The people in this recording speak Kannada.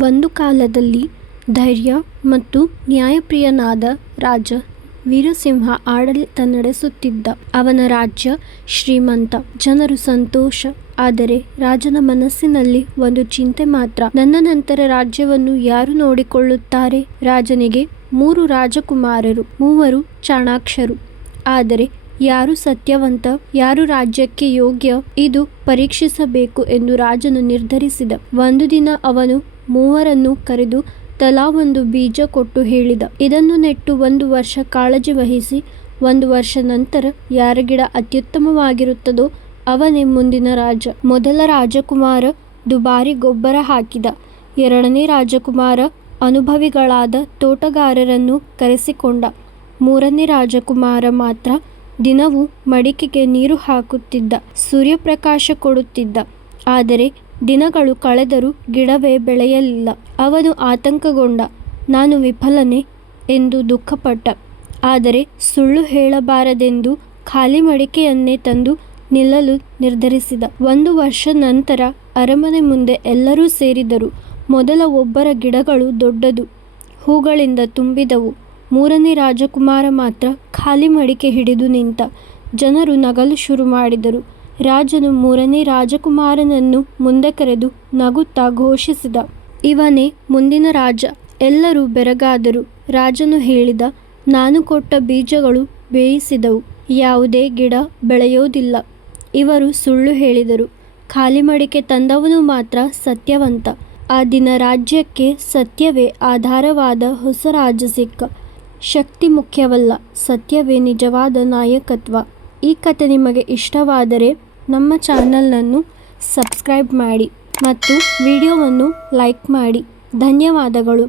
ಒಂದು ಕಾಲದಲ್ಲಿ ಧೈರ್ಯ ಮತ್ತು ನ್ಯಾಯಪ್ರಿಯನಾದ ರಾಜ ವೀರಸಿಂಹ ಆಡಳಿತ ನಡೆಸುತ್ತಿದ್ದ. ಅವನ ರಾಜ್ಯ ಶ್ರೀಮಂತ, ಜನರು ಸಂತೋಷ. ಆದರೆ ರಾಜನ ಮನಸ್ಸಿನಲ್ಲಿ ಒಂದು ಚಿಂತೆ ಮಾತ್ರ. ನನ್ನ ನಂತರ ರಾಜ್ಯವನ್ನು ಯಾರು ನೋಡಿಕೊಳ್ಳುತ್ತಾರೆ? ರಾಜನಿಗೆ 3 ರಾಜಕುಮಾರರು, 3 ಚಾಣಾಕ್ಷರು. ಆದರೆ ಯಾರು ಸತ್ಯವಂತ, ಯಾರು ರಾಜ್ಯಕ್ಕೆ ಯೋಗ್ಯ, ಇದು ಪರೀಕ್ಷಿಸಬೇಕು ಎಂದು ರಾಜನು ನಿರ್ಧರಿಸಿದ. ಒಂದು ದಿನ ಅವನು 3ರನ್ನು ಕರೆದು ತಲಾ ಒಂದು ಬೀಜ ಕೊಟ್ಟು ಹೇಳಿದ, ಇದನ್ನು ನೆಟ್ಟು 1 ವರ್ಷ ಕಾಳಜಿ ವಹಿಸಿ, 1 ವರ್ಷ ನಂತರ ಯಾರ ಗಿಡ ಅತ್ಯುತ್ತಮವಾಗಿರುತ್ತದೋ ಅವನೇ ಮುಂದಿನ ರಾಜ. ಮೊದಲ ರಾಜಕುಮಾರ ದುಬಾರಿ ಗೊಬ್ಬರ ಹಾಕಿದ. 2ನೇ ರಾಜಕುಮಾರ ಅನುಭವಿಗಳಾದ ತೋಟಗಾರರನ್ನು ಕರೆಸಿಕೊಂಡ. 3ನೇ ರಾಜಕುಮಾರ ಮಾತ್ರ ದಿನವೂ ಮಡಿಕೆಗೆ ನೀರು ಹಾಕುತ್ತಿದ್ದ, ಸೂರ್ಯಪ್ರಕಾಶ ಕೊಡುತ್ತಿದ್ದ. ಆದರೆ ದಿನಗಳು ಕಳೆದರೂ ಗಿಡವೇ ಬೆಳೆಯಲಿಲ್ಲ. ಅವನು ಆತಂಕಗೊಂಡ. ನಾನು ವಿಫಲನೆ ಎಂದು ದುಃಖಪಟ್ಟ. ಆದರೆ ಸುಳ್ಳು ಹೇಳಬಾರದೆಂದು ಖಾಲಿ ಮಡಿಕೆಯನ್ನೇ ತಂದು ನಿಲ್ಲಲು ನಿರ್ಧರಿಸಿದ. 1 ವರ್ಷ ನಂತರ ಅರಮನೆ ಮುಂದೆ ಎಲ್ಲರೂ ಸೇರಿದರು. ಮೊದಲ ಒಬ್ಬರ ಗಿಡಗಳು ದೊಡ್ಡದು, ಹೂಗಳಿಂದ ತುಂಬಿದವು. 3ನೇ ರಾಜಕುಮಾರ ಮಾತ್ರ ಖಾಲಿ ಮಡಿಕೆ ಹಿಡಿದು ನಿಂತ. ಜನರು ನಗಲು ಶುರು ಮಾಡಿದರು. ರಾಜನು 3ನೇ ರಾಜಕುಮಾರನನ್ನು ಮುಂದೆ ಕರೆದು ನಗುತ್ತಾ ಘೋಷಿಸಿದ, ಇವನೇ ಮುಂದಿನ ರಾಜ. ಎಲ್ಲರೂ ಬೆರಗಾದರು. ರಾಜನು ಹೇಳಿದ, ನಾನು ಕೊಟ್ಟ ಬೀಜಗಳು ಬೇಯಿಸಿದವು, ಯಾವುದೇ ಗಿಡ ಬೆಳೆಯೋದಿಲ್ಲ. ಇವರು ಸುಳ್ಳು ಹೇಳಿದರು. ಖಾಲಿ ಮಡಿಕೆ ತಂದವನು ಮಾತ್ರ ಸತ್ಯವಂತ. ಆ ದಿನ ರಾಜ್ಯಕ್ಕೆ ಸತ್ಯವೇ ಆಧಾರವಾದ ಹೊಸ ರಾಜ ಸಿಕ್ಕ. ಶಕ್ತಿ ಮುಖ್ಯವಲ್ಲ, ಸತ್ಯವೇ ನಿಜವಾದ ನಾಯಕತ್ವ. ಈ ಕಥೆ ನಿಮಗೆ ಇಷ್ಟವಾದರೆ ನಮ್ಮ ಚಾನಲನ್ನು ಸಬ್ಸ್ಕ್ರೈಬ್ ಮಾಡಿ ಮತ್ತು ವಿಡಿಯೋವನ್ನು ಲೈಕ್ ಮಾಡಿ. ಧನ್ಯವಾದಗಳು.